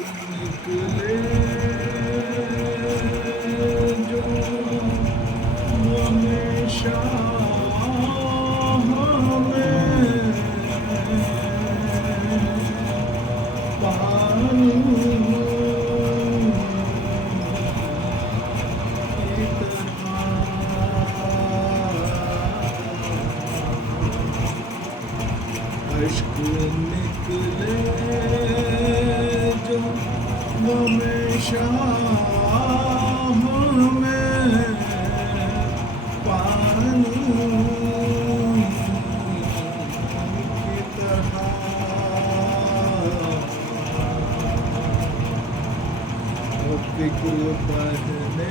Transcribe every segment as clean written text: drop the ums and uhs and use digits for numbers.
نکلے جو ہمیشہ ہمیں پانی کی طرح اشک نکلے جو ہمیشہ ہمیں پانی کی طرح فکر بڑھنے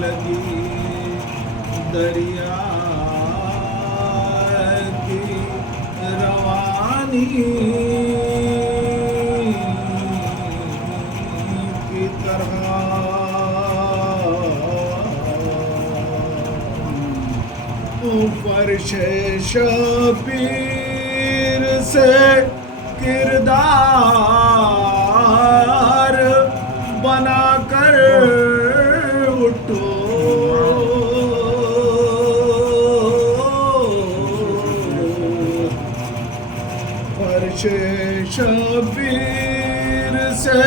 لگی دریا کی روانی کی طرح فرش شبیر سے کردار بنا کر اٹھو فرش شبیر سے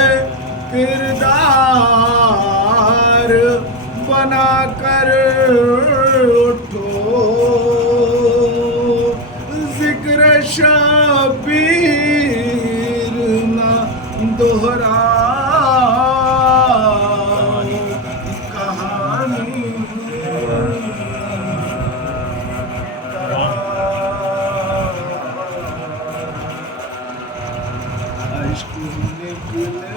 کردار بنا کر اٹھو ذکر شبیر نہ دوہرا کہانی عشق نکلے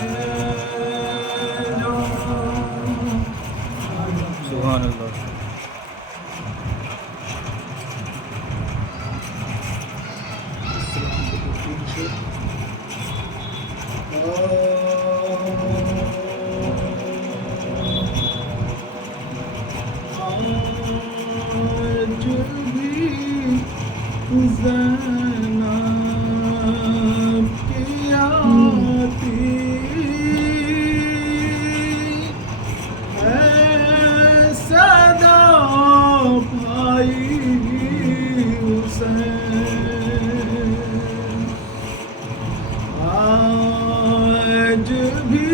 جو سبحان اللہ. آج بھی زینب کی آتی ہے صدا بھائی حسین آج بھی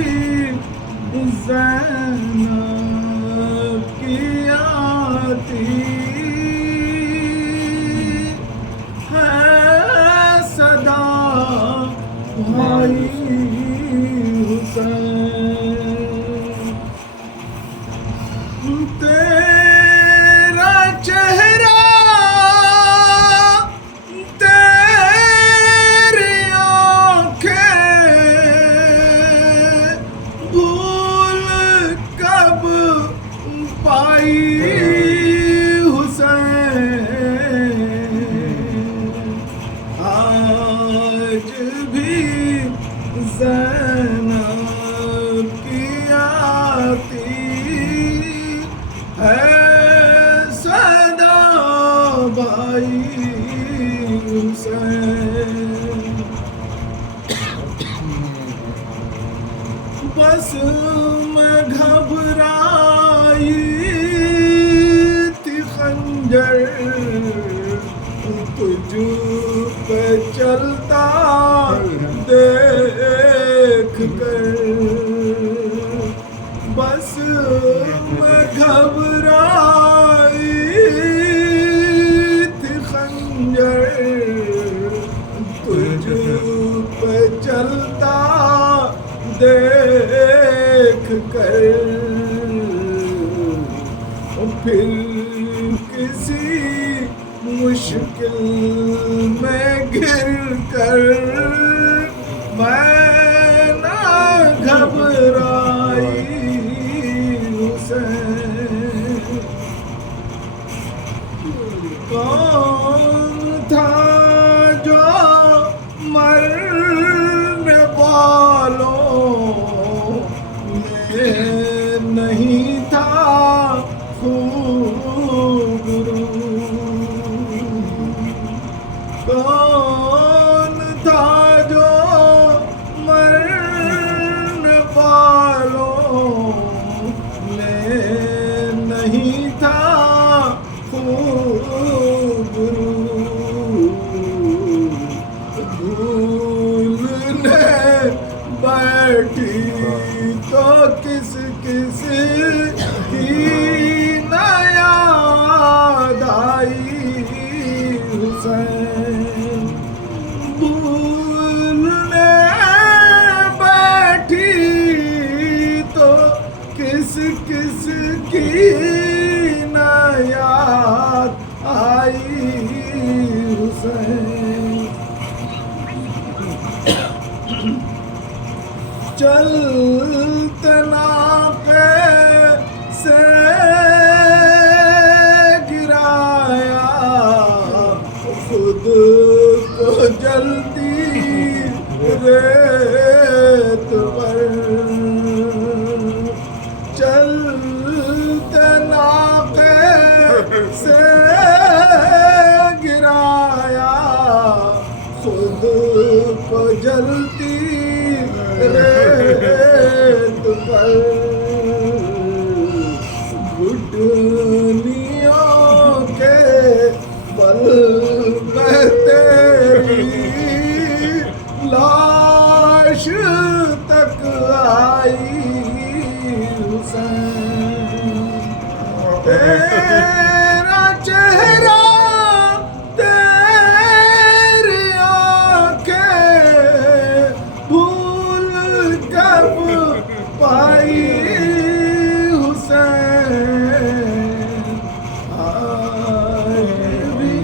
زینب کی آتی ہے صدا بھائی حسین تیرا چہرہ تیری آنکھیں بھول کب پائی حسین آج بھی زینب کی آتی ہے صدا بھائی حسین بس میں گھبرائی تھی خنجر تجھ پہ چلتا دیکھ کر بس میں گھبرائی تھی خنجر تجھ پہ چلتا دیکھ کر پھر کسی مشکل میں گر کر میں نہ گھبرائی حسین کون تھا جو مرنے والوں میں نہیں تھا خوبرو کون تھا جو کس کس کی نہ یاد آئی حسین بھولنے بیٹھی تو کس کس کی نہ یاد آئی حسین چلتے ناقے سے گرایا خود کو جلتی ریت پر چلتے ناقے سے گرایا خود کو جلتی ریت پر گھٹنیوں کے بل میں تیری لاش تک آئی حسین تیرا چہرہ تیری آنکھیں بھول کب پائی حسین آئے بھی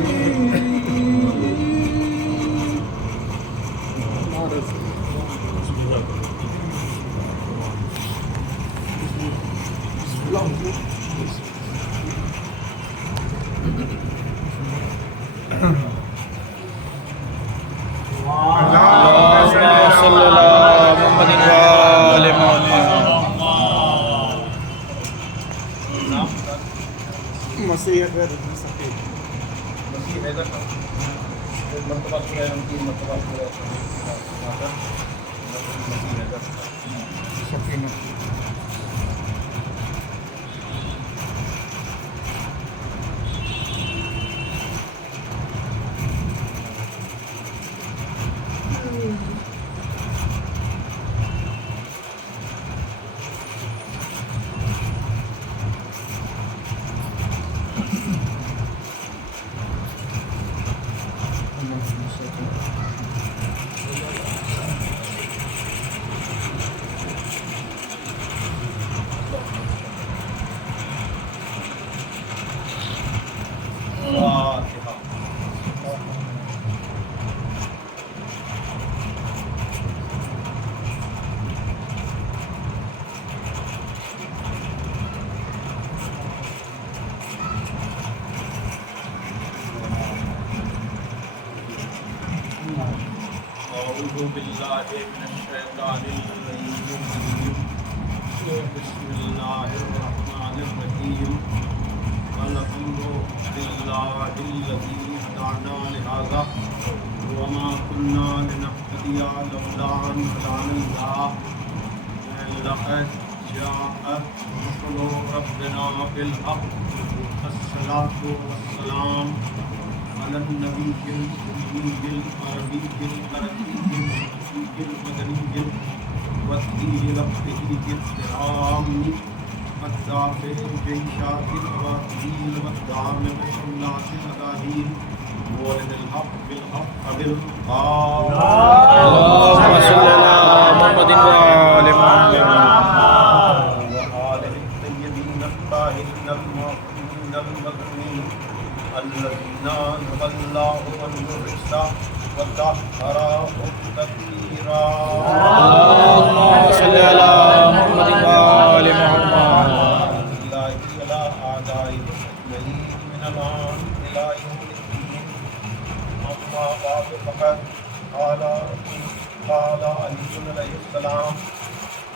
صلی اللہ محمد وآل محمد مسیح اگر سکے أعوذ بالله من الشيطان الرجيم بسم الله الرحمن الرحيم الحمد لله الذي هدانا لهذا وما كنا لنهتدي لولا أن هدانا الله لقد جاءت رسل ربنا بالحق الصلاة والسلام على النبي الأمي العربي العربي المدني وذي لفظه الكرام الدافع بإنشاء الأباطيل والدعم بشملات الأغاني مولد الحق بالحق بالقول اللهم صل على محمد وآل محمد وآله الطيبين الطاهرين المعصومين المظلومين الذين نهى الله عنهم الرجس وطهرهم تطهيرا اللهم صل على محمد وآل محمد الله على أعدائه أجمعين من الآن إلى يوم الدين أما بعد فقد قال علي عليه السلام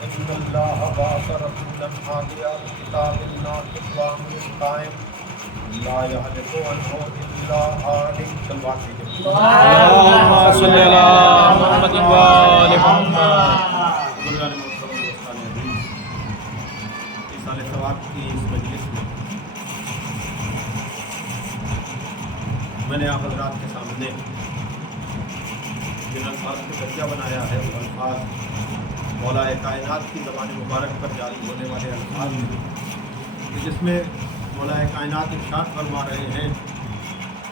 إن الله بعث رسولا هاديا بكتاب الناطق وأمر قائم لا يهلك عنه إلا هالك الواحد اللهم صل على محمد وآل محمد سال ثواب کی اس مجلس میں نے آپ حضرات کے سامنے جن الفاظ کو درجہ بنایا ہے وہ الفاظ मौला कायनात की ज़बान मुबारक पर जारी होने वाले अल्फाज हैं कि जिसमें मौला कायनात इरशाद फरमा रहे हैं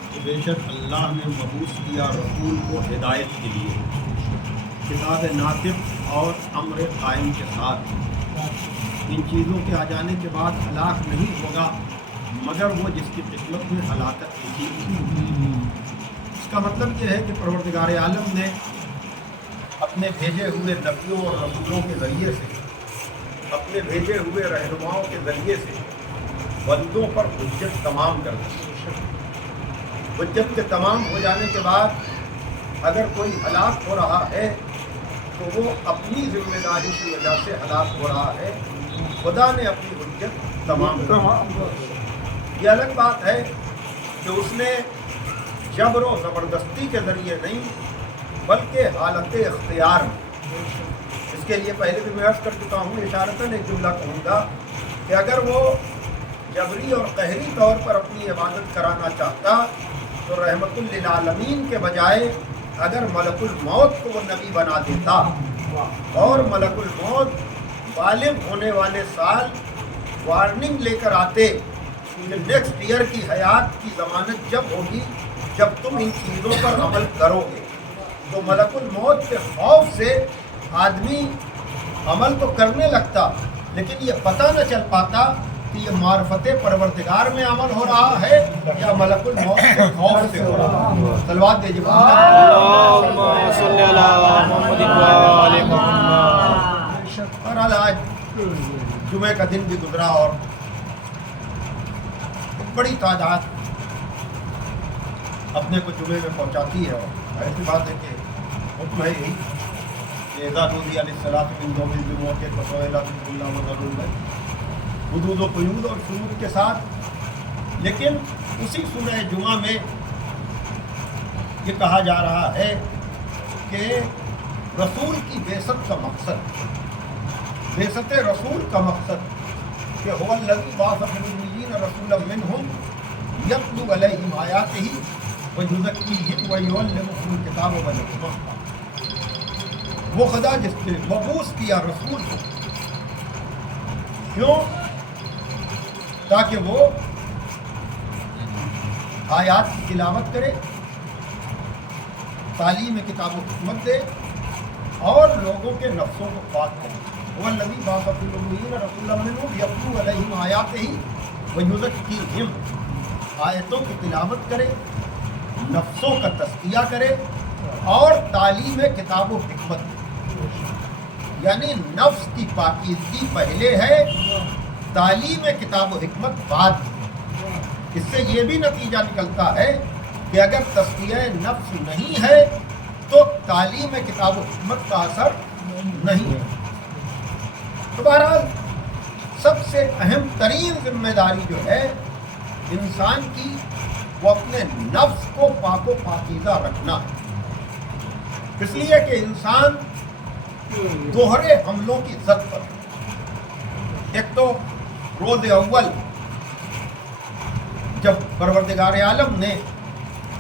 कि बेशक अल्लाह ने मबूस किया रसूल को हिदायत के लिए, किताब नातिक़ और अम्र कायम के साथ। इन चीज़ों के आ जाने के बाद हलाक नहीं होगा मगर वो जिसकी किस्मत में हलाकत लिखी। इसका मतलब ये है कि परवरदिगार आलम ने अपने भेजे हुए नबियों और रसूलों के ज़रिए से, अपने भेजे हुए रहनुमाओं के ज़रिए से बंदों पर हुज्जत तमाम कर दी। हुज्जत के तमाम हो जाने के बाद अगर कोई हलाक हो रहा है तो वो अपनी जिम्मेदारी की वजह से हलाक हो रहा है, खुदा ने अपनी हुज्जत तमाम कर दी। ये अलग बात है कि उसने जबर व ज़बरदस्ती के ज़रिए नहीं बल्कि हालत इख्तियार में। इसके लिए पहले भी मैं अर्ज़ कर चुका हूँ, इशारतन एक जुमला कहूँगा कि अगर वो जबरी और कहरी तौर पर अपनी इबादत कराना चाहता तो रहमतुल लिल आलमीन के बजाय अगर मलकुल मौत को वो नबी बना देता और मलकुल मौत बालिग होने वाले साल वार्निंग लेकर आते कि नेक्स्ट ईयर की हयात की ज़मानत जब होगी जब तुम इन चीज़ों पर अमल करोगे, तो मलकुल मौत के खौफ से आदमी अमल तो करने लगता लेकिन ये पता न चल पाता कि ये मार्फत परवरदिगार में अमल हो रहा है या मलकुल मौत के खौफ से हो रहा है। सलवात भेजिए। बहरहाल आज जुमे का दिन भी गुजरा और बड़ी तादाद अपने को जुमे में पहुंचाती है। और ऐसी बात है कि हुक्म है यही कि ज़ातुल्लाह अलैहिस्सलाम मिन यौमिल जुमुअह के फसौला बिल्लाह व ज़रूर हुदूद व क़ुयूद और शुरूर के साथ। लेकिन उसी सूरह जुमा में ये कहा जा रहा है कि रसूल की बेसत का मकसद, बेसत रसूल का मकसद कि हुवल्लज़ी बअसा फ़िल उम्मिय्यीन रसूलन मिनहुम यत्लू अलैहिम आयातिही व युज़क्कीहिम व युअल्लिमुहुमुल किताब वल हिकमह। वो खुदा जिसने मबूस किया रसूल को, क्यों? ताकि वो आयात की तिलावत करे, तालीम किताब व हिकमत दे और लोगों के नफ्सों को पाक करे। वल्लज़ी बअसा फ़िल उम्मिय्यीन रसूलन मिनहुम यत्लू अलैहिम आयातिही व युज़क्कीहिम, आयतों की तिलावत करे, नफ्सों का तज़किया करे और तालीम किताब व हिकमत दे। यानी नफ्स की पाकीज़गी पहले है, तालीम किताब व हिकमत बाद। इससे ये भी नतीजा निकलता है कि अगर तज़किया नफ्स नहीं है तो तालीम किताब व हिकमत का असर नहीं है। तो बहरहाल सबसे अहम तरीन जिम्मेदारी जो है इंसान की वो अपने नफ्स को पाको पाकीज़ा रखना है। इसलिए कि इंसान दोहरे हमलों की जद पर, एक तो रोज़ अव्वल जब परवरदिगार आलम ने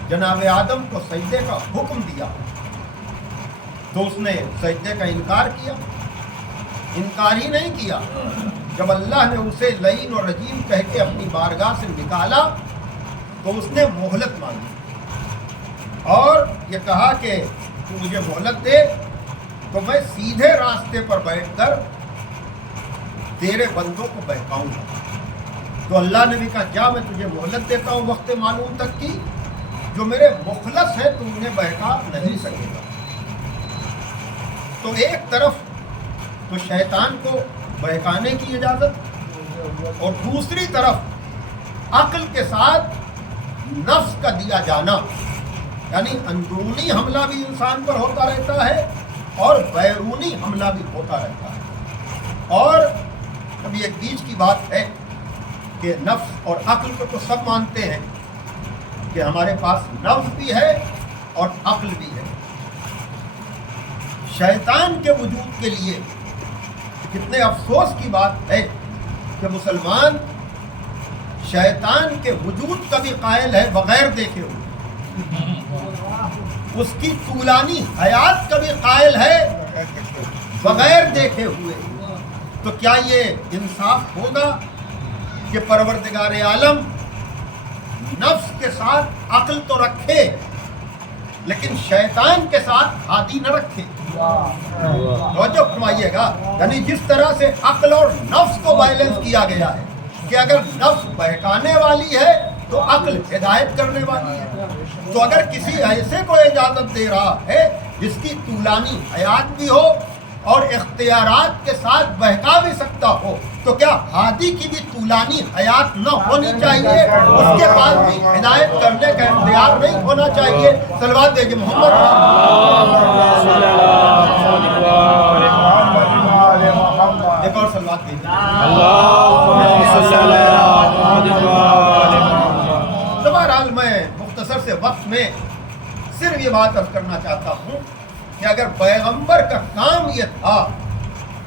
जनाब आदम को सजदे का हुक्म दिया तो उसने सजदे का इनकार किया। इनकार ही नहीं किया, जब अल्लाह ने उसे लईन और रजीम कह के अपनी बारगाह से निकाला तो उसने मोहलत मांगी और ये कहा कि तू मुझे मोहलत दे तो मैं सीधे रास्ते पर बैठकर तेरे बंदों को बहकाऊंगा। तो अल्लाह ने भी कहा जा मैं तुझे मोहलत देता हूँ वक्त मालूम तक की, जो मेरे मुखलस है तू उन्हें बहका नहीं सकेगा। तो एक तरफ तो शैतान को बहकाने की इजाज़त और दूसरी तरफ अक्ल के साथ नफ्स का दिया जाना, यानी अंदरूनी हमला भी इंसान पर होता रहता है और बैरूनी हमला भी होता रहता है। और अभी एक बीच की बात है कि नफ्स और अक्ल को तो सब मानते हैं कि हमारे पास नफ्स भी है और अक्ल भी है। शैतान के वजूद के लिए कितने अफसोस की बात है कि मुसलमान शैतान के वजूद का भी कायल है बगैर देखे हुए, उसकी तूलानी हयात का भी कायल है बगैर देखे हुए, तो क्या ये इंसाफ होगा कि परवरदिगार आलम नफ्स के साथ अक्ल तो रखे लेकिन शैतान के साथ हादी न रखे। तवज्जो फरमाइएगा, यानी जिस तरह से अक्ल और नफ्स को बैलेंस किया गया है कि अगर नफ्स बहकाने वाली है तो अक्ल हिदायत करने वाली है। तो अगर किसी ऐसे को इजाजत दे रहा है जिसकी तूलानी हयात भी हो और इख्तियारात के साथ बहका भी सकता हो, तो क्या हादी की भी तूलानी हयात न होनी चाहिए? उसके बाद भी हिदायत करने का इख्तियार नहीं होना चाहिए? सलवात देंगे मोहम्मद। एक और सलवात देंगे। तो बहरहाल मैं मुख्तसर से वक्त में सिर्फ ये बात अर्ज करना चाहता हूँ कि अगर पैगंबर का काम ये था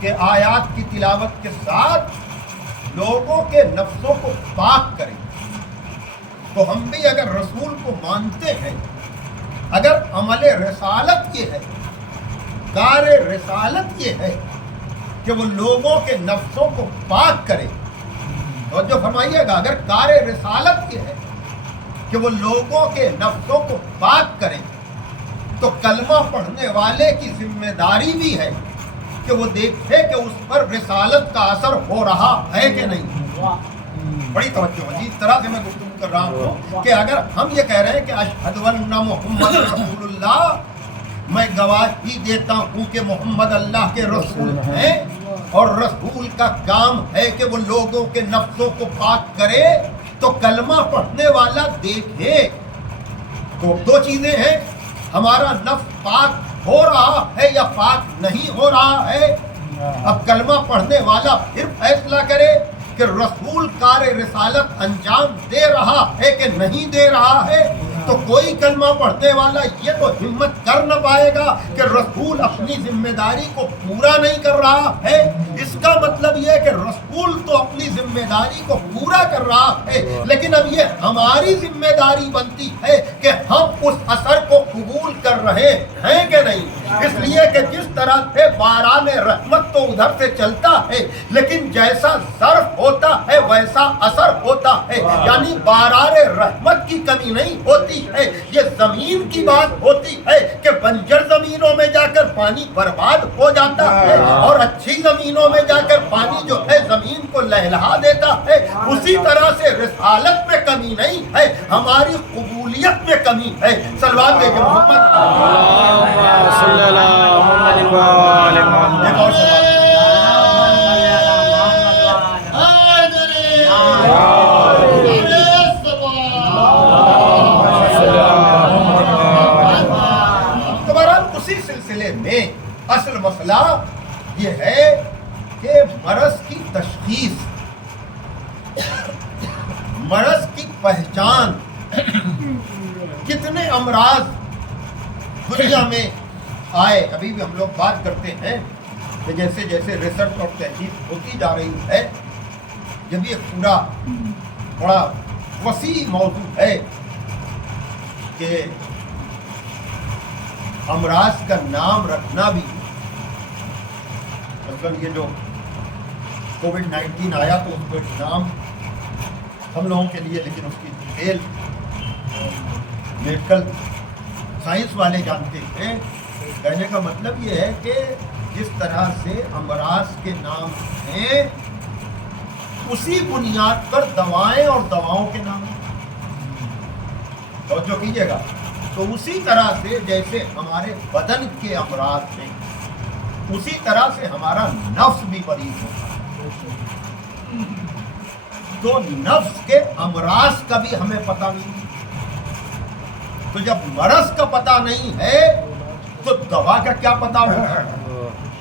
कि आयात की तिलावत के साथ लोगों के नफ्सों को पाक करें, तो हम भी अगर रसूल को मानते हैं, अगर अमल रिसालत ये है, कार रिसालत ये है कि वो लोगों के नफ्सों को पाक करे, तो जो फरमाइएगा, अगर कार रिसालत ये है कि वो लोगों के नफ्सों को पाक करे, तो कलमा पढ़ने वाले की जिम्मेदारी भी है कि वो देखे कि उस पर रिसालत का असर हो रहा है कि नहीं। बड़ी तवज्जो है, इस तरह से मैं गुफ्तगू कर रहा हूँ कि अगर हम ये कह रहे हैं कि अशहदु अन्ना मुहम्मद रसूलुल्लाह, मैं गवाही देता हूँ कि मोहम्मद अल्लाह के रसूल हैं, और रसूल का काम है कि वो लोगों के नफ्सों को पाक करे, तो कलमा पढ़ने वाला देखे तो दो चीजें हैं, हमारा नफ्स पाक हो रहा है या पाक नहीं हो रहा है। अब कलमा पढ़ने वाला फिर फैसला करे कि रसूल कार रिसालत अंजाम दे रहा है कि नहीं दे रहा है। तो कोई कलमा पढ़ने वाला ये तो हिम्मत कर न पाएगा कि रसूल अपनी जिम्मेदारी को पूरा नहीं कर रहा है। इसका मतलब ये है कि रसूल तो अपनी जिम्मेदारी को पूरा कर रहा है, लेकिन अब ये हमारी जिम्मेदारी बनती है कि हम उस असर को कबूल कर रहे हैं कि नहीं। इसलिए कि जिस तरह से बारान रहमत तो उधर से चलता है, लेकिन जैसा ज़र्फ होता है वैसा असर होता है, यानी बारान रहमत की कमी नहीं होती है। ये जमीन की बात होती है कि बंजर जमीनों में जाकर पानी बर्बाद हो जाता है और अच्छी जमीनों में जाकर पानी जो है जमीन को लहलहा देता है। उसी तरह से रिसालत में कमी नहीं है, हमारी कबूलियत में कमी है। सलवात देके मोहम्मद। एक और सवाल। में असल मसला ये है कि मरज की तशखीस, मरज की पहचान, कितने अमराज दुनिया में आए। अभी भी हम लोग बात करते हैं कि जैसे जैसे रिसर्च और तहकीक होती जा रही है, जब ये पूरा बड़ा वसी मौजू है कि अमराज का नाम रखना भी, मतलब ये जो कोविड-19 आया तो उसको एक नाम हम लोगों के लिए, लेकिन उसकी डिटेल मेडिकल साइंस वाले जानते हैं। कहने का मतलब ये है कि जिस तरह से अमराज के नाम हैं, उसी बुनियाद पर दवाएं और दवाओं के नाम, तो जो कीजिएगा, तो उसी तरह से जैसे हमारे बदन के अमराज हैं, उसी तरह से हमारा नफ्स भी मरीज होता है। तो नफ्स के अमराज का भी हमें पता नहीं। तो जब मरज का पता नहीं है तो दवा का क्या पता होगा?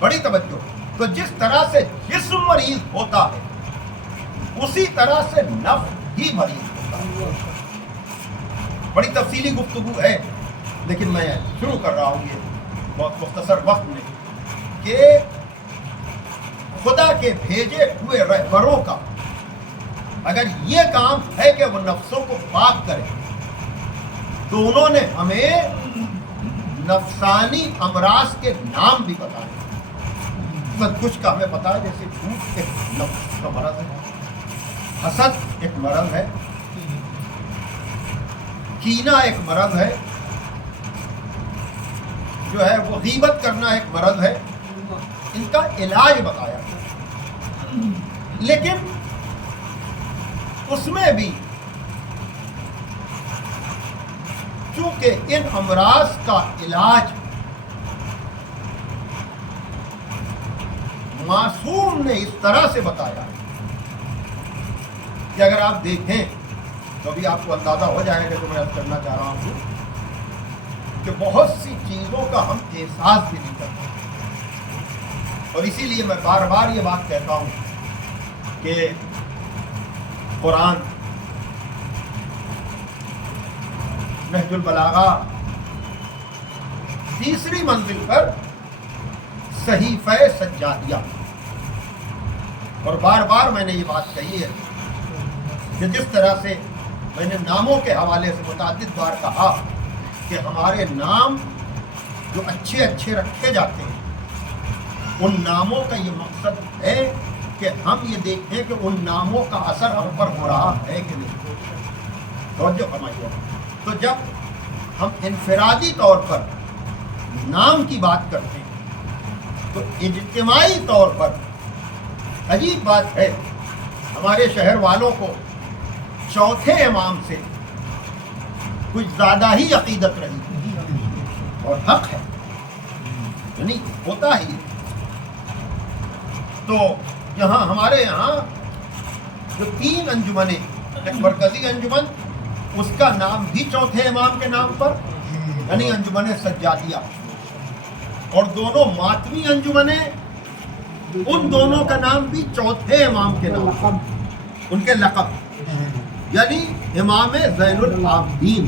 बड़ी तवज्जो। तो जिस तरह से जिस्म मरीज होता है, उसी तरह से नफ्स ही मरीज होता है। बड़ी तफसीली गुफ्तगू है, लेकिन मैं शुरू कर रहा हूँ ये बहुत मुख्तसर वक्त में कि खुदा के भेजे हुए रहबरों का अगर ये काम है कि वो नफ्सों को पाक करें, तो उन्होंने हमें नफसानी अमराज के नाम भी बताए। मकसद कुछ का हमें पता है, जैसे झूठ एक नफ्स का मरज है, हसद एक मरज है, कीना एक मरज है, जो है वो गीबत करना एक मरज है। इनका इलाज बताया, लेकिन उसमें भी चूंकि इन अमराज का इलाज मासूम ने इस तरह से बताया कि अगर आप देखें तो भी आपको अंदाजा हो जाएगा जो मैं अब करना चाह रहा हूं कि बहुत सी चीजों का हम एहसास भी नहीं करते। और इसीलिए मैं बार बार ये बात कहता हूं कि कुरान नहजुल बलागा तीसरी मंजिल पर सहीफ़े सज्जादिया, और बार बार मैंने ये बात कही है कि जिस तरह से मैंने नामों के हवाले से मुतअद्दिद बार कहा कि हमारे नाम जो अच्छे अच्छे रखे जाते हैं, उन नामों का ये मकसद है कि हम ये देखें कि उन नामों का असर हम पर हो रहा है कि नहीं। तवज्जो फरमाइए। तो जब हम इनफरादी तौर पर नाम की बात करते हैं तो इज्तिमाई तौर पर अजीब बात है, हमारे शहर वालों को चौथे इमाम से कुछ ज़्यादा ही अकीदत रही और हक है, यानी होता ही। तो यहाँ हमारे यहाँ जो 3 अंजुमने, एक मरकजी अंजुमन, उसका नाम भी चौथे इमाम के नाम पर यानी अंजुमन सज्जादिया, और दोनों मातमी अंजुमने, उन दोनों का नाम भी चौथे इमाम के नाम पर, उनके लक़ब यानी इमाम ज़ैनुल आबिदीन।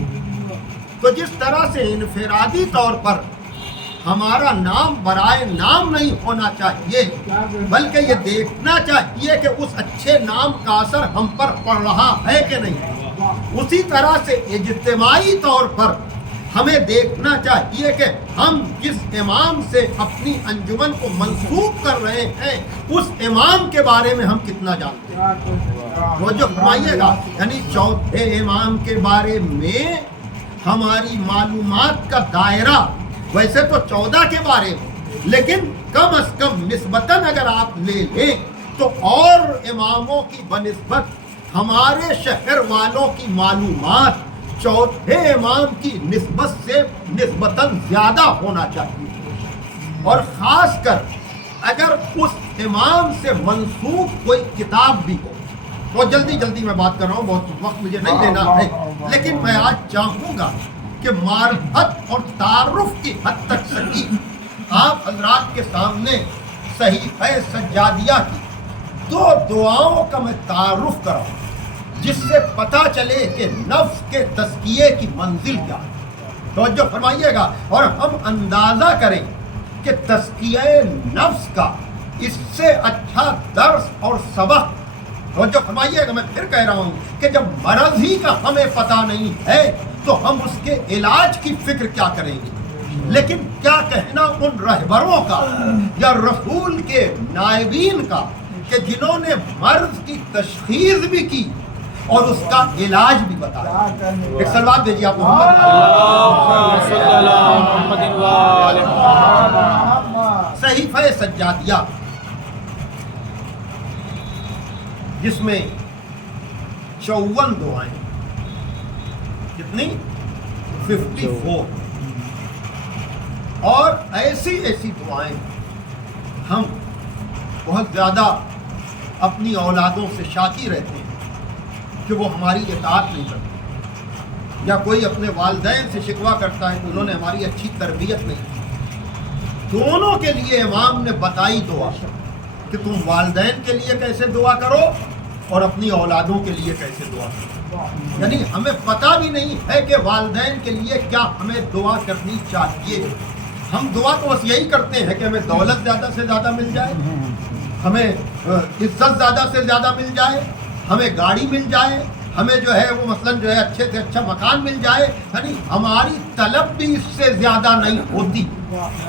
तो जिस तरह से इनफरादी तौर पर हमारा नाम बराए नाम नहीं होना चाहिए, बल्कि ये देखना चाहिए कि उस अच्छे नाम का असर हम पर पड़ रहा है कि नहीं, उसी तरह से इज्तिमाई तौर पर हमें देखना चाहिए कि हम जिस इमाम से अपनी अंजुमन को मंसूब कर रहे हैं उस इमाम के बारे में हम कितना जानते हैं। वो जो फरमाइएगा, यानी चौथे इमाम के बारे में हमारी मालूमात का दायरा वैसे तो 14 के बारे में, लेकिन कम अज कम निस्बतन अगर आप ले लें तो और इमामों की बनिस्बत हमारे शहर वालों की मालूमात चौथे इमाम की निस्बत से निस्बतन ज़्यादा होना चाहिए। और ख़ासकर अगर उस इमाम से मंसूब कोई किताब भी हो, तो जल्दी जल्दी मैं बात कर रहा हूँ, बहुत वक्त मुझे नहीं लेना है, लेकिन मैं आज चाहूँगा कि मारिफत और तारुफ की हद तक सही आप हजरात के सामने सहीफ़े सज्जादिया की 2 दुआओं का मैं तारुफ कराऊँ, जिससे पता चले कि नफ्स के तज़किये की मंजिल क्या है। तो जो फरमाइएगा और हम अंदाज़ा करें कि तज़किये नफ्स का इससे अच्छा दर्स और सबक, तो जो फरमाइएगा, मैं फिर कह रहा हूँ कि जब मरज़ ही का हमें पता नहीं है तो हम उसके इलाज की फिक्र क्या करेंगे। लेकिन क्या कहना उन रहबरों का या रसूल के नायबीन का कि जिन्होंने मर्ज की तशखीस भी की और उसका इलाज भी बताया। एक सलवात भेजिए आप सहीफ़े सज्जादिया, जिसमें 54 दुआएं, कितनी 54, और ऐसी ऐसी दुआएं हम बहुत ज़्यादा अपनी औलादों से शाकी रहते हैं कि वो हमारी इताअत नहीं करते, या कोई अपने वालिदैन से शिकवा करता है कि उन्होंने हमारी अच्छी तरबियत नहीं की। दोनों के लिए इमाम ने बताई दुआ कि तुम वालिदैन के लिए कैसे दुआ करो और अपनी औलादों के लिए कैसे दुआ करो। यानी हमें पता भी नहीं है कि वालिदैन के लिए क्या हमें दुआ करनी चाहिए। हम दुआ तो बस यही करते हैं कि हमें दौलत ज़्यादा से ज़्यादा मिल जाए, हमें इज्जत ज़्यादा से ज़्यादा मिल जाए, हमें गाड़ी मिल जाए, ہمیں جو ہے وہ مثلاً جو ہے اچھے سے اچھا مکان مل جائے، یعنی ہماری طلب بھی اس سے زیادہ نہیں ہوتی،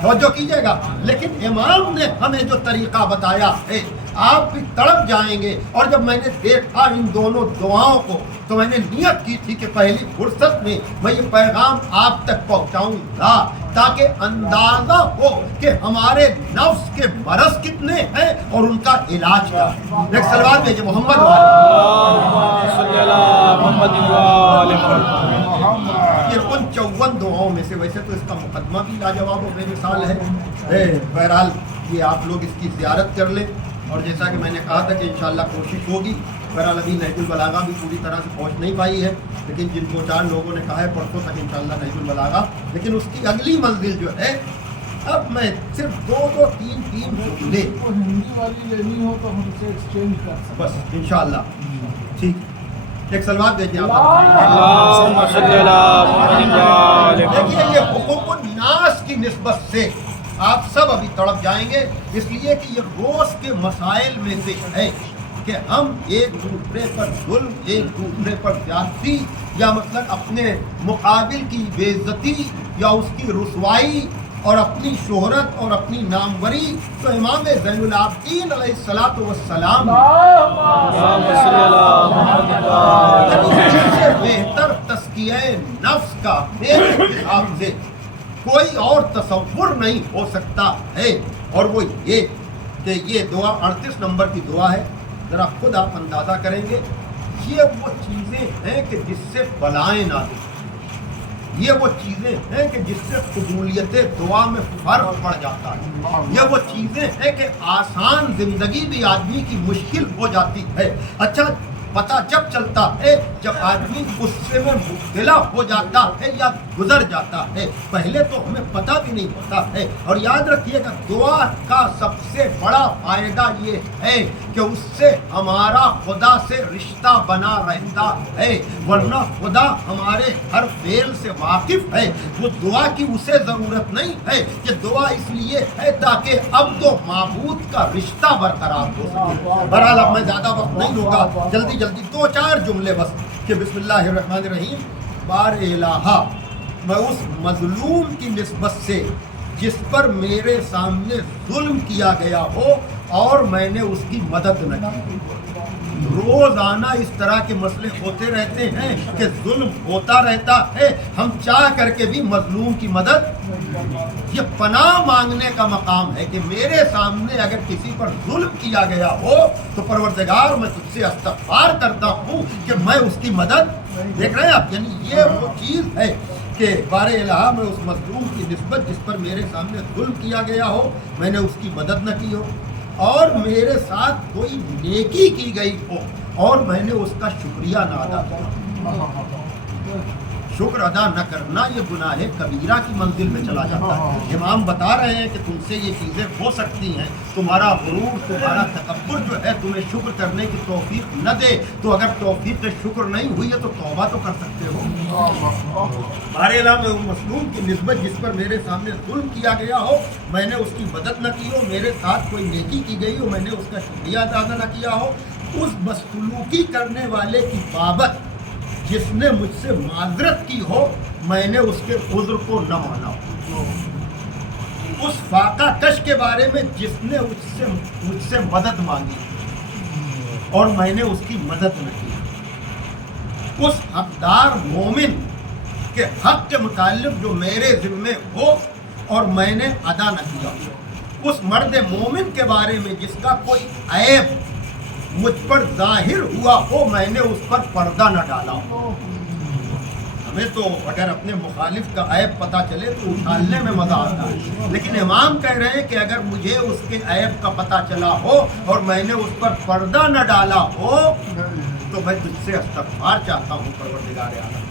توجہ کیجیے گا۔ لیکن امام نے ہمیں جو طریقہ بتایا ہے، آپ بھی تڑپ جائیں گے۔ اور جب میں نے دیکھا ان دونوں دعاؤں کو تو میں نے نیت کی تھی کہ پہلی فرصت میں میں یہ پیغام آپ تک پہنچاؤں گا تاکہ اندازہ ہو کہ ہمارے نفس کے مرض کتنے ہیں اور ان کا علاج کیا ہے۔ ایک سلوات بھیجے محمد اللہم صلی علی محمد وآل محمد۔ یہ ان 54 دعاؤں میں سے، ویسے تو اس کا مقدمہ بھی لاجواب و بے مثال ہے، بہرحال یہ آپ لوگ اس کی زیارت کر لیں۔ اور جیسا کہ میں نے کہا تھا کہ انشاءاللہ کوشش ہوگی، بہرحال ابھی نہج البلاغہ بھی پوری طرح سے پہنچ نہیں پائی ہے، لیکن جن 2-4 لوگوں نے کہا ہے پرسوں تک انشاءاللہ نہج البلاغہ، لیکن اس کی اگلی منزل جو ہے اب میں صرف 2-3 جملے ہندی والی لینی ہو تو ہم سے ایکسچینج کر سکتے بس انشاءاللہ۔ ٹھیک، ایک سلوات بھیجیں آپ۔ اللہم صلی علی محمد وآل محمد۔ دیکھیے یہ حقوق الناس کی نسبت سے آپ سب ابھی تڑپ جائیں گے، اس لیے کہ یہ روز کے مسائل میں سے ہے کہ ہم ایک دوسرے پر ظلم، ایک دوسرے پر زیادتی، یا مطلب اپنے مقابل کی بے عزتی یا اس کی رسوائی اور اپنی شہرت اور اپنی ناموری۔ تو امام زین العابدین علیہ السلام اللہم صلی علی محمد وآل محمد۔ سے بہتر تزکیہ نفس کا میرے حساب سے کوئی اور تصور نہیں ہو سکتا ہے، اور وہ یہ کہ یہ دعا 38 نمبر کی دعا ہے۔ ذرا خود آپ اندازہ کریں گے، یہ وہ چیزیں ہیں کہ جس سے بلائیں نازل ہوتی، یہ وہ چیزیں ہیں کہ جس سے قبولیت دعا میں فرق پڑ جاتا ہے، یہ وہ چیزیں ہیں کہ آسان زندگی بھی آدمی کی مشکل ہو جاتی ہے۔ اچھا، پتہ جب چلتا ہے جب آدمی غصے میں مبتلا ہو جاتا ہے یا گزر جاتا ہے، پہلے تو ہمیں پتہ بھی نہیں ہوتا ہے۔ اور یاد رکھیے گا دعا کا سب سے بڑا فائدہ یہ ہے کہ اس سے ہمارا خدا سے رشتہ بنا رہتا ہے، ورنہ خدا ہمارے ہر فعل سے واقف ہے۔ وہ دعا کی اسے ضرورت نہیں ہے، کہ دعا اس لیے ہے تاکہ عبد و معبود کا رشتہ برقرار ہو سکے۔ بہرحال اب میں زیادہ وقت نہیں لوں گا، جلدی 2-4 جملے بس کہ بسم اللہ الرحمن الرحیم۔ بار الہا، میں اس مظلوم کی نسبت سے جس پر میرے سامنے ظلم کیا گیا ہو اور میں نے اس کی مدد نہ کی۔ روزانہ اس طرح کے مسئلے ہوتے رہتے ہیں کہ ظلم ہوتا رہتا ہے، ہم چاہ کر کے بھی مظلوم کی مدد۔ یہ پناہ مانگنے کا مقام ہے کہ میرے سامنے اگر کسی پر ظلم کیا گیا ہو تو پروردگار میں تجھ سے استغفار کرتا ہوں کہ میں اس کی مدد۔ دیکھ رہے ہیں آپ، یعنی یہ وہ چیز ہے کہ بار الہا میں اس مظلوم کی نسبت جس پر میرے سامنے ظلم کیا گیا ہو میں نے اس کی مدد نہ کی ہو، اور میرے ساتھ کوئی نیکی کی گئی ہو اور میں نے اس کا شکریہ نہ ادا کیا۔ شکر ادا نہ کرنا یہ گناہ کبیرہ کی منزل میں چلا جاتا ہے۔ امام بتا رہے ہیں کہ تم سے یہ چیزیں ہو سکتی ہیں، تمہارا غرور، تمہارا تکبر جو ہے تمہیں شکر کرنے کی توفیق نہ دے، تو اگر توفیق شکر نہیں ہوئی ہے تو توبہ تو کر سکتے ہو۔ بہرحال میں ان مظلوم کی نسبت جس پر میرے سامنے ظلم کیا گیا ہو میں نے اس کی مدد نہ کی ہو، میرے ساتھ کوئی نیکی کی گئی ہو میں نے اس کا شکریہ ادا نہ کیا ہو، اس بدسلوکی کرنے والے کی بابت جس نے مجھ سے معذرت کی ہو میں نے اس کے عذر کو نہ مانا ہو، اس فاقہ کش کے بارے میں جس نے مجھ سے مدد مانگی اور میں نے اس کی مدد نہ کی، اس حقدار مومن کے حق کے متعلق جو میرے ذمے ہو اور میں نے ادا نہ کیا، اس مرد مومن کے بارے میں جس کا کوئی عیب مجھ پر ظاہر ہوا ہو میں نے اس پر پردہ نہ ڈالا ہو۔ ہمیں تو اگر اپنے مخالف کا عیب پتہ چلے تو اٹھالنے میں مزہ آتا ہے، لیکن امام کہہ رہے ہیں کہ اگر مجھے اس کے عیب کا پتہ چلا ہو اور میں نے اس پر پردہ نہ ڈالا ہو تو میں تجھ سے استغفار چاہتا ہوں پروردگار عالم،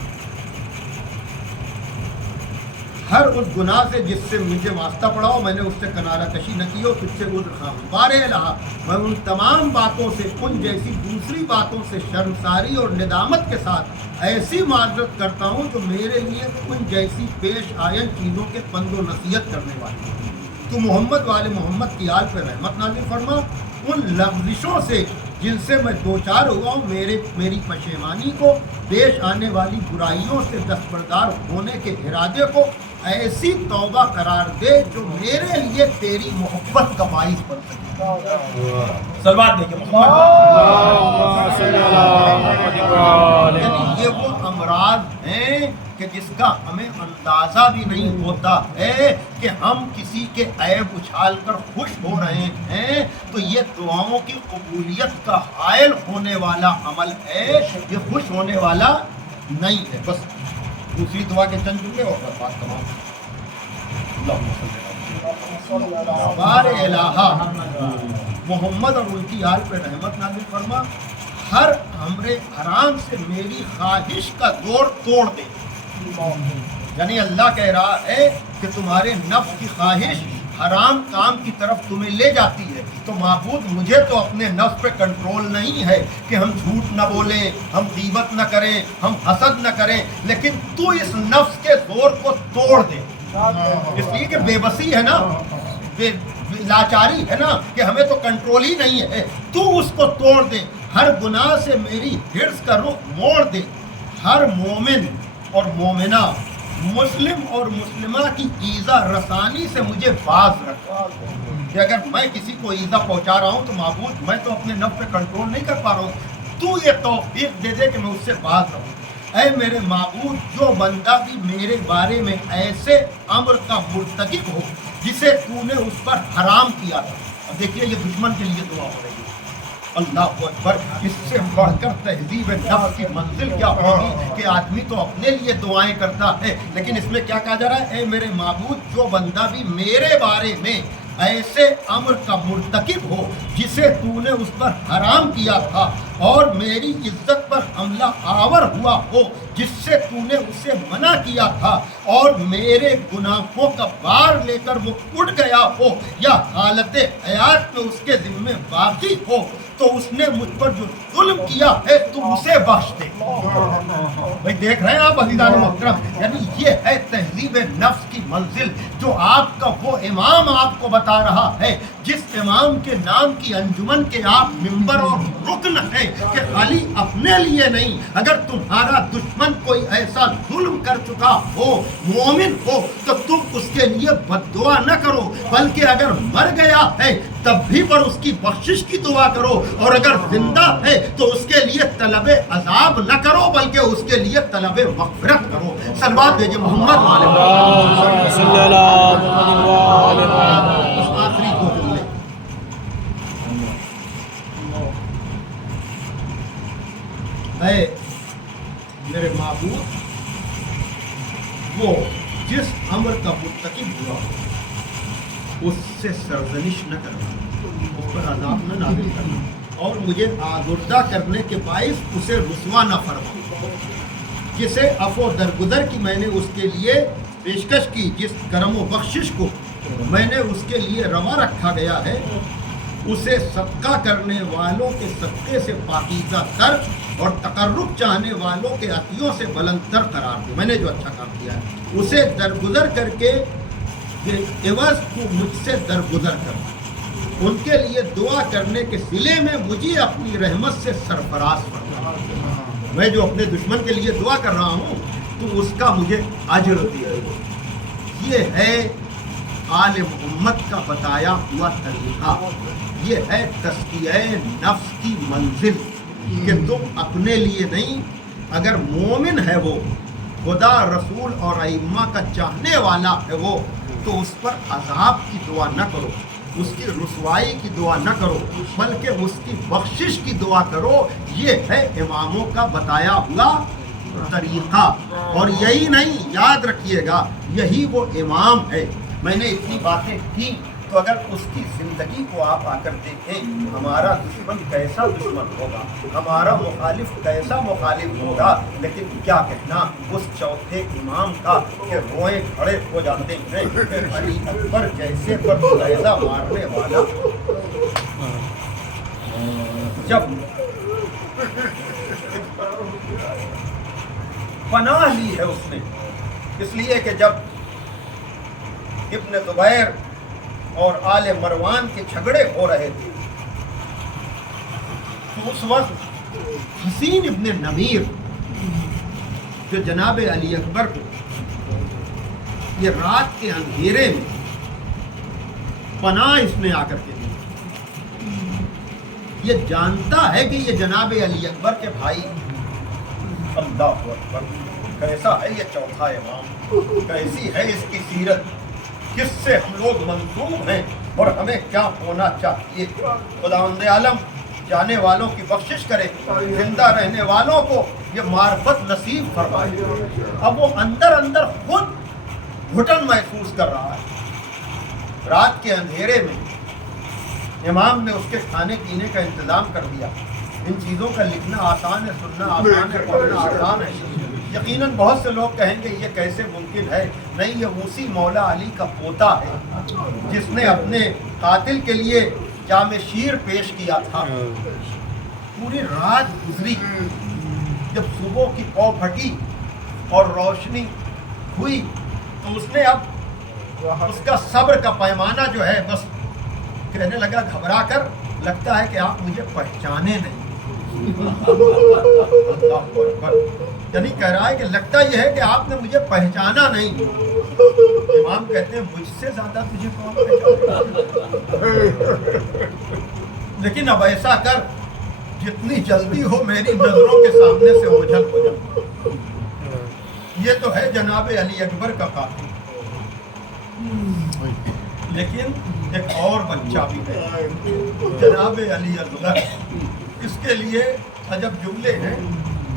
ہر اس گناہ سے جس سے مجھے واسطہ پڑا ہو میں نے اس سے کنارہ کشی نہ کی ہو، تجھ سے عذر خواہ ہوں۔ بار الہا، میں ان تمام باتوں سے، ان جیسی دوسری باتوں سے شرمساری اور ندامت کے ساتھ ایسی معذرت کرتا ہوں جو میرے لیے ان جیسی پیش آئین چیزوں کے پند و نصیحت کرنے والی ہے۔ تو محمد والے محمد کی آل پہ رحمت نازل فرما، ان لغزشوں سے जिनसे मैं दो चार हुआ हूँ, मेरी पशेमानी को, पेश आने वाली बुराइयों से दस्तबरदार होने के इरादे को ऐसी तौबा करार दे जो मेरे लिए तेरी मोहब्बत का बाइस बन सके। सलवात देखिए, यानी ये वो अमराज हैं कि जिसका हमें अंदाज़ा भी नहीं होता है कि हम किसी के ऐब उछाल कर खुश हो रहे हैं, तो ये दुआओं की कबूलियत का हायल होने वाला अमल है, ये खुश होने वाला नहीं है। बस दूसरी दुआ के चंद जुमले और बात तमाम। बारे इलाहा मोहम्मद और उनकी आल पे रहमत नाज़िल फरमा, हर हमरे हराम से मेरी ख्वाहिश का जोर तोड़ दे। यानी अल्लाह कह रहा है कि तुम्हारे नफ्स की ख्वाहिश हराम काम की तरफ तुम्हें ले जाती है, तो माबूद मुझे तो अपने नफ्स पे कंट्रोल नहीं है कि हम झूठ न बोलें, हम गीबत न करें, हम हसद न करें, लेकिन तू इस नफ्स के जोर को तोड़ दे। इसलिए कि बेबसी है ना, लाचारी है ना, कि हमें तो कंट्रोल ही नहीं है, तू उसको तोड़ दे। हर गुनाह से मेरी हिर्स का रुख मोड़ दे। हर मोमिन और मोमिना, मुस्लिम और मुस्लिमा की ईज़ा रसानी से मुझे बाज रखा कि अगर मैं किसी को ईज़ा पहुंचा रहा हूं तो माबूद मैं तो अपने नफ्स पे कंट्रोल नहीं कर पा रहा हूं, तू ये तौफीक दे दे कि मैं उससे बाज रहूं। ऐ मेरे माबूद, जो बंदा भी मेरे बारे में ऐसे अम्र का मुर्तकिब हो जिसे तूने उस पर हराम किया था। अब देखिए ये दुश्मन के लिए दुआ हो रही है। अल्लाह अकबर, इससे बढ़कर तहजीब नफ्स की मंजिल क्या होगी कि आदमी तो अपने लिए दुआएं करता है, लेकिन इसमें क्या कहा जा रहा है, ऐ मेरे माबूद, जो बंदा भी मेरे बारे में ऐसे अम्र का मुर्तकिब हो जिसे तूने उस पर हराम किया था, और मेरी इज्जत पर हमला आवर हुआ हो जिससे तूने उसे मना किया था, और मेरे गुनाहों का बार लेकर वो उठ गया हो या हालत हयात में उसके जिम्मे बाकी हो, तो उसने मुझ पर जो जुल्म किया है तू उसे बख्श दे। भाई देख रहे हैं आप अज़ीज़ान मोहतरम, यानी ये है तहज़ीब नफ्स की मंजिल जो आपका वो इमाम आपको बता रहा है, जिस इमाम के नाम की अंजुमन के आप मिंबर और रुकन है कि खाली अपने लिए नहीं, अगर तुम्हारा दुश्मन कोई ऐसा जुल्म कर चुका हो, मोमिन हो, तो तुम उसके लिए बद्दुआ न करो, बल्कि अगर मर गया है तब भी पर उसकी बख्शिश की दुआ करो, और अगर जिंदा है तो उसके लिए तलबे अजाब न करो, बल्कि उसके लिए तलबे मग़फ़िरत करो। सलवात भेजिए मोहम्मद आखिरी दो जुमले। ऐ मेरे माबूद, वो जिस अमर का मुर्तकिब हुआ उससे सरजनिश न करना, उस पर अज़ाब न नाज़िल करना, और मुझे आज़ुर्दा करने के बाइस उसे रुसवा न फरमा। जिसे अफ़ो दरगुदर की मैंने उसके लिए पेशकश की, जिस करम व बख्शिश को मैंने उसके लिए रवा रखा गया है, उसे सदका करने वालों के सदक़े से पाकीज़ा कर और तकर्रुब चाहने वालों के अतियों से बुलंदतर करार दे। मैंने जो अच्छा काम किया है उसे दरगुदर करके एवज़ को मुझसे दरगुदर कर, उनके लिए दुआ करने के सिले में मुझे अपनी रहमत से सरफराज फरमा। मैं जो अपने दुश्मन के लिए दुआ कर रहा हूँ तो उसका मुझे अजर दे। ये है आले मोहम्मद का बताया हुआ तरीक़ा, ये है तस्किया नफ्स की मंजिल कि तुम अपने लिए नहीं, अगर मोमिन है वो, खुदा रसूल और अइम्मा का चाहने वाला है वो, तो उस पर अज़ाब की दुआ न करो, उसकी रुसवाई की दुआ न करो, बल्कि उसकी बख्शिश की दुआ करो। ये है इमामों का बताया हुआ तरीक़ा, और यही नहीं, याद रखिएगा, यही वो इमाम है। मैंने इतनी बातें की तो अगर उसकी ज़िंदगी को आप आकर देखें, हमारा दुश्मन कैसा दुश्मन होगा, हमारा मुखालिफ कैसा मुखालिफ होगा, लेकिन क्या कहना उस चौथे इमाम का कि रोए खड़े हो जाते हैं कि अली अकबर जैसे पर फैज़ा मारने वाला। जब पनाह ली है उसने, इसलिए कि जब इब्न ज़ुबैर और आले मरवान के झगड़े हो रहे थे تو اس وقت حسین ابن نمیر جو جناب علی اکبر کو یہ رات کے اندھیرے میں پناہ اس نے آ کر کے دی، یہ جانتا ہے کہ یہ جناب علی اکبر کے بھائی، اللہ اکبر، کیسا ہے یہ چوتھا امام، کیسی ہے اس کی سیرت، کس سے ہم لوگ منسوب ہیں اور ہمیں کیا ہونا چاہیے۔ خداوند عالم جانے والوں کی بخشش کرے، زندہ رہنے والوں کو یہ معرفت نصیب فرمائے۔ اب وہ اندر اندر خود گھٹن محسوس کر رہا ہے۔ رات کے اندھیرے میں امام نے اس کے کھانے پینے کا انتظام کر دیا۔ ان چیزوں کا لکھنا آسان ہے، سننا آسان ہے، پڑھنا آسان ہے۔ یقیناً بہت سے لوگ کہیں گے یہ کیسے ممکن ہے؟ نہیں، یہ اسی مولا علی کا پوتا ہے جس نے اپنے قاتل کے لیے جام شیر پیش کیا تھا۔ پوری رات گزری، جب صبح کی پو پھٹی اور روشنی ہوئی تو اس نے اب اس کا صبر کا پیمانہ جو ہے بس کہنے لگا گھبرا کر، لگتا ہے کہ آپ مجھے پہچانے نہیں۔ اللہ اکبر، یعنی کہہ رہا ہے کہ لگتا یہ ہے کہ آپ نے مجھے پہچانا نہیں۔ امام کہتے ہیں مجھ سے زیادہ تجھے کون پہچانے؟ لیکن اب ایسا کر جتنی جلدی ہو میری نظروں کے سامنے سے اوجھل ہو جا۔ یہ تو ہے جناب علی اکبر کا قاتل، لیکن ایک اور بچہ بھی ہے جناب علی اکبر۔ اس کے لیے عجب جملے ہیں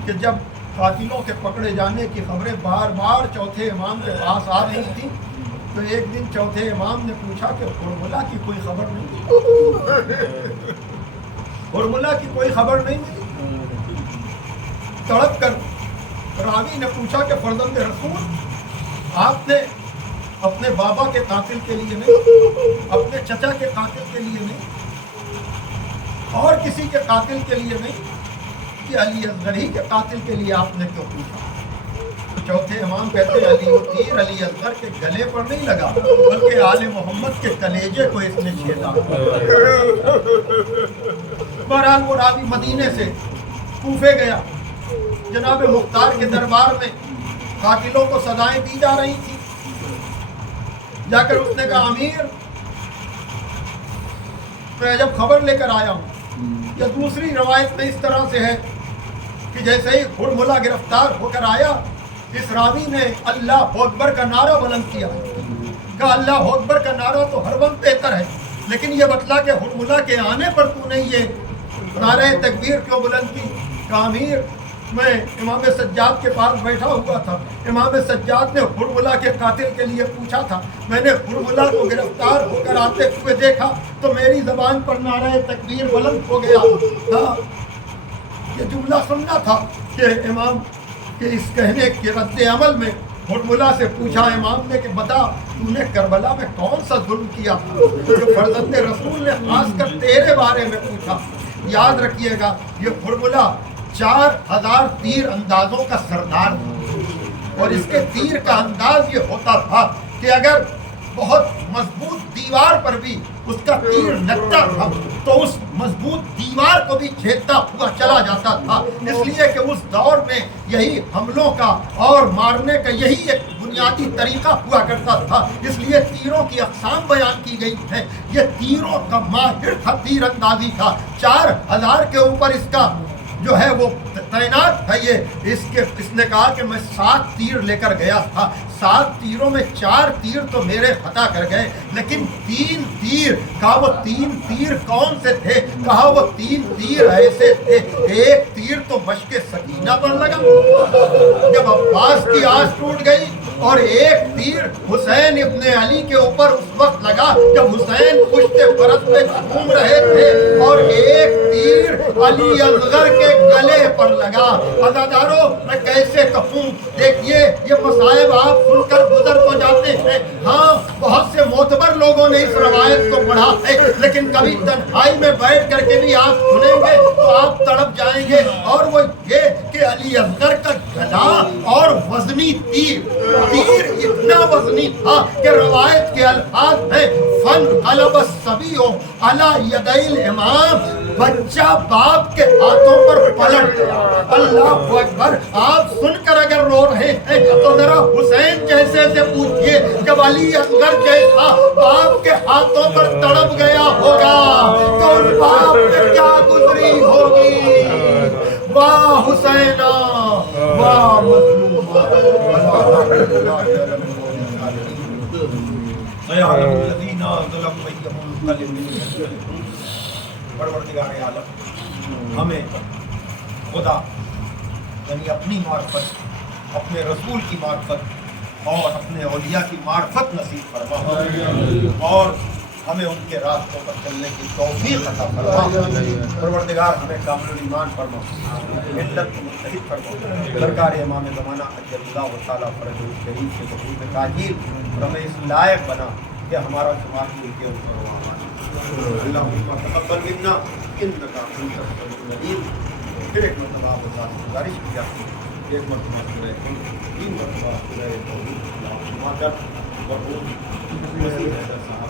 کہ جب قاتلوں کے پکڑے جانے کی خبریں بار بار چوتھے امام کے پاس آ رہی تھیں تو ایک دن چوتھے امام نے پوچھا کہ ہرملہ کی کوئی خبر نہیں ملی، ہرملہ کی کوئی خبر نہیں ملی۔ تڑپ کر راوی نے پوچھا کہ فرزند رسول، آپ نے اپنے بابا کے قاتل کے لیے نہیں، اپنے چچا کے قاتل کے لیے نہیں، اور کسی کے قاتل کے لیے نہیں، کہ علی اصغر ہی کے قاتل کے لیے آپ نے کیوں پوچھا؟ چوتھے امام کہتے ہیں علی وہ تیر علی اصغر کے گلے پر نہیں لگا بلکہ آل محمد کے کلیجے کو اس نے چھیدا۔ بہرحال وہ راوی مدینے سے کوفے گیا، جناب مختار کے دربار میں قاتلوں کو سزائیں دی جا رہی تھی۔ جا کر اس نے کہا امیر، میں جب خبر لے کر آیا ہوں، یا دوسری روایت میں اس طرح سے ہے کہ جیسے ہی ہرملہ گرفتار ہو کر آیا، اس راوی نے اللہ اکبر کا نعرہ بلند کیا، کہا اللہ اکبر کا نعرہ تو ہر وقت بہتر ہے، لیکن یہ بتلا کہ ہرملہ کے آنے پر تو نے یہ نعرہ تکبیر کیوں بلند کی؟ کہا امیر، میں امام سجاد کے پاس بیٹھا ہوا تھا، امام سجاد نے ہرملہ کے قاتل کے لیے پوچھا تھا، میں نے ہرملہ کو گرفتار ہو کر آتے ہوئے دیکھا تو میری زبان پر نعرہ تکبیر بلند ہو گیا تھا۔ یہ جملہ سننا تھا کہ امام کے اس کہنے کے رد عمل میں ہرملہ سے پوچھا امام نے کہ بتا تو نے کربلا میں کون سا ظلم کیا تھا جو فرزند رسول نے خاص کر تیرے بارے میں پوچھا۔ یاد رکھیے گا یہ ہرملہ 4000 تیر اندازوں کا سردار تھا، اور اس کے تیر کا انداز یہ ہوتا تھا کہ اگر بہت مضبوط دیوار پر بھی اس کا تیر لگتا تھا تو اس مضبوط دیوار کو بھی چھیدتا ہوا چلا جاتا تھا، اس لیے کہ اس دور میں یہی حملوں کا اور مارنے کا یہی ایک بنیادی طریقہ ہوا کرتا تھا، اس لیے تیروں کی اقسام بیان کی گئی ہے۔ یہ تیروں کا ماہر تھا، تیر اندازی تھا، 4000 کے اوپر اس کا جو ہے وہ تعینات ہے۔ یہ اس نے کہا کہ میں 7 تیر لے کر گیا تھا، 7 تیروں میں 4 تیر تو میرے خطا کر گئے، لیکن 3 تیر، کہا وہ 3 تیر کون سے تھے؟ کہا وہ 3 تیر ایسے تھے، ایک تیر تو مشک سکینہ پر لگا جب عباس کی آس ٹوٹ گئی، اور ایک تیر حسین ابن علی کے اوپر اس وقت لگا جب حسین پشت فرس میں گھوم رہے تھے، اور ایک تیر علی اصغر کے گلے پر لگا۔ عزادارو میں کیسے کہوں، دیکھیے یہ مصائب آپ سن کر گزر تو جاتے ہیں، ہاں بہت سے معتبر لوگوں نے اس روایت کو پڑھا ہے، لیکن کبھی تنہائی میں بیٹھ کر کے بھی آپ سنیں گے تو آپ تڑپ جائیں گے، اور وہ یہ کہ علی اصغر کا گلا اور وزنی تیر اتنا وزنی تھا کہ روایت کے الفاظ ہیں فن غلب الصبی علی یدی الامام، بچہ باپ کے ہاتھوں پر پلٹ گیا. اللہ اکبر. آپ سن کر اگر رو رہے ہیں تو ذرا حسین جیسے سے پوچھئے جب علی اصغر جیسا باپ کے ہاتھوں پر تڑپ گیا ہوگا تو اس باپ پہ کیا گزری ہوگی. واہ حسینہ واہ مظلومہ. پروردگار عالم ہمیں خدا یعنی اپنی معرفت، اپنے رسول کی معرفت اور اپنے اولیاء کی معرفت نصیب فرما اور ہمیں ان کے راستوں پر چلنے کی توفیق عطا فرما. پروردگار ہمیں کامل الایمان فرما، ملت کو متحد فرما. سرکار امام زمانہ اجل اللہ تعالیٰ فرج الشریف کے بخوب تاجیل اور ہمیں اس لائق بنا کہ ہمارا سماج مل کے اوپر ہوا. اللہم تقبل منا انک انت السمیع العلیم. پھر ایک مرتبہ آپ سے گزارش کیا، ایک مرتبہ سورہ کن، 3 مرتبہ سورہ توحید، اللہ مادر اور روح مسیح صاحب